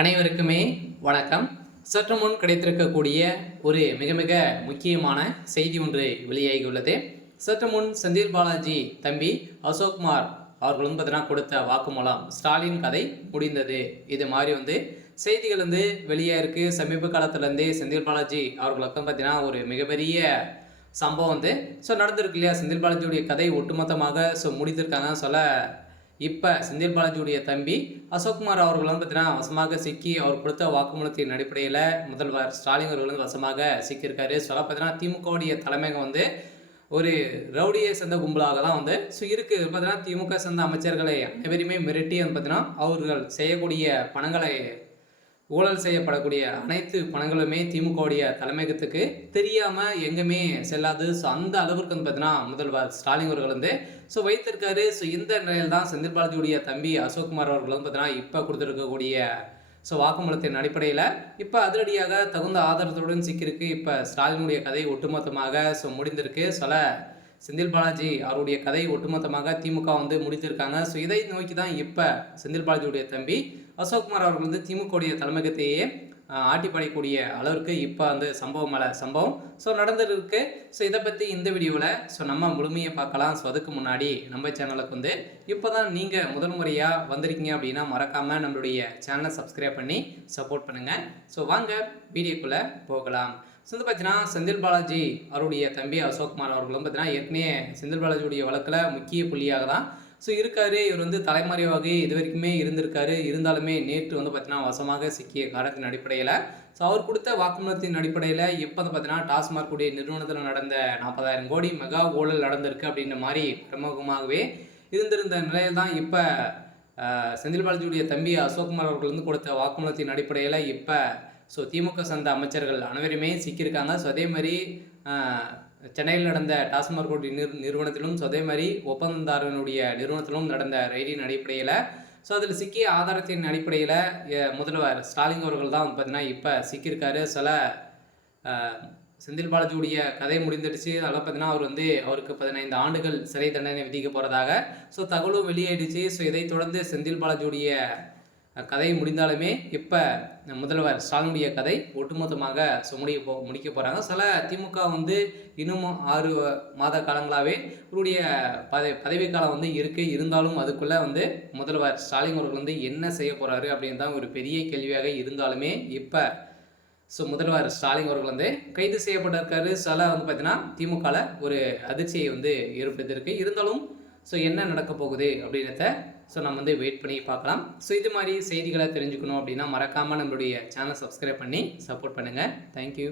அனைவருக்குமே வணக்கம். சற்று முன் கிடைத்திருக்கக்கூடிய ஒரு மிக மிக முக்கியமான செய்தி ஒன்று வெளியாகியுள்ளது. சற்று முன் செந்தில் பாலாஜி தம்பி அசோக்குமார் அவர்களும் பார்த்தீங்கன்னா கொடுத்த வாக்குமூலம் ஸ்டாலின் கதை முடிந்தது. இது மாதிரி செய்திகள் வெளியே இருக்கு. சமீப காலத்திலேருந்தே செந்தில் பாலாஜி அவர்களுக்கும் பார்த்தீங்கன்னா ஒரு மிகப்பெரிய சம்பவம் நடந்திருக்கு இல்லையா. செந்தில் பாலாஜியுடைய கதை ஒட்டுமொத்தமாக முடித்திருக்காங்க சொல்ல. இப்போ செந்தில் பாலாஜியுடைய தம்பி அசோக்குமார் அவர்கள் பார்த்தீங்கன்னா வசமாக சிக்கி அவர் கொடுத்த வாக்குமூலத்தின் அடிப்படையில் முதல்வர் ஸ்டாலின் அவர்கள் வசமாக சிக்கியிருக்காரு. சொல்ல பார்த்தீங்கன்னா திமுகவுடைய தலைமையகம் ஒரு ரவுடியை சேர்ந்த கும்பலாக தான் இருக்குது. பார்த்தீங்கன்னா திமுக சேர்ந்த அமைச்சர்களை அனைவருமே மிரட்டி பார்த்தீங்கன்னா அவர்கள் செய்யக்கூடிய பணங்களை ஊழல் செய்யப்படக்கூடிய அனைத்து பணங்களுமே திமுகவுடைய தலைமையகத்துக்கு தெரியாமல் எங்குமே செல்லாது. ஸோ அந்த அளவுக்கு பார்த்தீங்கன்னா முதல்வர் ஸ்டாலின் அவர்கள் வைத்திருக்காரு. ஸோ இந்த நிலையில் தான் செந்தில் பாலாஜியுடைய தம்பி அசோக்குமார் அவர்கள் பார்த்தீங்கன்னா இப்போ கொடுத்துருக்கக்கூடிய வாக்குமூலத்தின் அடிப்படையில் இப்போ அதிரடியாக தகுந்த ஆதாரத்துடன் சிக்கியிருக்கு. இப்போ ஸ்டாலினுடைய கதை ஒட்டுமொத்தமாக முடிந்திருக்கு. செந்தில் பாலாஜி அவருடைய கதை ஒட்டுமொத்தமாக திமுக முடித்திருக்காங்க. ஸோ இதை நோக்கி தான் இப்போ செந்தில் பாலாஜியுடைய தம்பி அசோக்குமார் அவர்கள் திமுகவுடைய தலைமையகத்தையே ஆட்டி படைக்கூடிய அளவிற்கு இப்போ சம்பவம் மேலே சம்பவம் நடந்துருக்கு. இதை பற்றி இந்த வீடியோவில் நம்ம முழுமையை பார்க்கலாம். அதுக்கு முன்னாடி நம்ம சேனலுக்கு இப்போ தான் நீங்கள் முதல் முறையாக வந்திருக்கீங்க அப்படின்னா மறக்காமல் நம்மளுடைய சேனலை சப்ஸ்கிரைப் பண்ணி சப்போர்ட் பண்ணுங்கள். வாங்க வீடியோக்குள்ளே போகலாம். பார்த்தீங்கன்னா செந்தில் பாலாஜி அவருடைய தம்பி அசோக்குமார் அவர்களும் பார்த்தீங்கன்னா ஏற்கனவே செந்தில் பாலாஜியுடைய வழக்கில் முக்கிய புள்ளியாக தான் இருக்காரு. இவர் தலைமறைவாக இது வரைக்குமே இருந்திருக்காரு. இருந்தாலுமே நேற்று பார்த்தீங்கன்னா வசமாக சிக்கிய காரணத்தின் அடிப்படையில் அவர் கொடுத்த வாக்குமூலத்தின் அடிப்படையில் இப்போ பார்த்தீங்கன்னா டாஸ்மாக் உடைய நிறுவனத்தில் நடந்த 40,000 கோடி மெகா ஊழல் நடந்திருக்கு அப்படின்ற மாதிரி பிரமுகமாகவே இருந்திருந்த நிலையில் தான் இப்போ செந்தில் பாலாஜியுடைய தம்பி அசோக்குமார் அவர்கள் கொடுத்த வாக்குமூலத்தின் அடிப்படையில் இப்போ திமுக சார்ந்த அமைச்சர்கள் அனைவருமே சிக்கியிருக்காங்க. அதே மாதிரி சென்னையில் நடந்த டாஸ்மாக் நிறுவனத்திலும் அதே மாதிரி ஒப்பந்ததாரனுடைய நிறுவனத்திலும் நடந்த ரெய்டின் அடிப்படையில் அதில் சிக்கிய ஆதாரத்தின் அடிப்படையில் முதல்வர் ஸ்டாலின் அவர்கள் தான் பார்த்தீங்கன்னா இப்போ சிக்கியிருக்காரு. செந்தில் பாலாஜியுடைய கதை முடிந்துடுச்சு. அதெல்லாம் பார்த்தீங்கன்னா அவர் அவருக்கு 15 ஆண்டுகள் சிறை தண்டனை விதிக்க போகிறதாக தகவலும் வெளியேடுச்சு. இதைத் தொடர்ந்து செந்தில் பாலாஜியுடைய கதை முடிந்தாலுமே இப்போ முதல்வர் ஸ்டாலினுடைய கதை ஒட்டுமொத்தமாக முடிக்க போகிறாங்க. திமுக இன்னமும் 6 மாத காலங்களாகவே இவருடைய பதவி காலம் இருக்குது. இருந்தாலும் அதுக்குள்ளே முதல்வர் ஸ்டாலின் அவர்கள் என்ன செய்ய போகிறாரு அப்படின்னு தான் ஒரு பெரிய கேள்வியாக இருந்தாலுமே இப்போ முதல்வர் ஸ்டாலின் அவர்கள் கைது செய்யப்பட்டிருக்காரு. பார்த்தீங்கன்னா திமுகவில் ஒரு அதிர்ச்சியை ஏற்படுத்தியிருக்கு. இருந்தாலும் என்ன நடக்க போகுது அப்படின்றத நம்ம வெயிட் பண்ணி பார்க்கலாம். இது மாதிரி செய்திகளை தெரிஞ்சுக்கணும் அப்படின்னா மறக்காமல் நம்மளுடைய சேனலை சப்ஸ்கிரைப் பண்ணி சப்போர்ட் பண்ணுங்கள். தேங்க்யூ.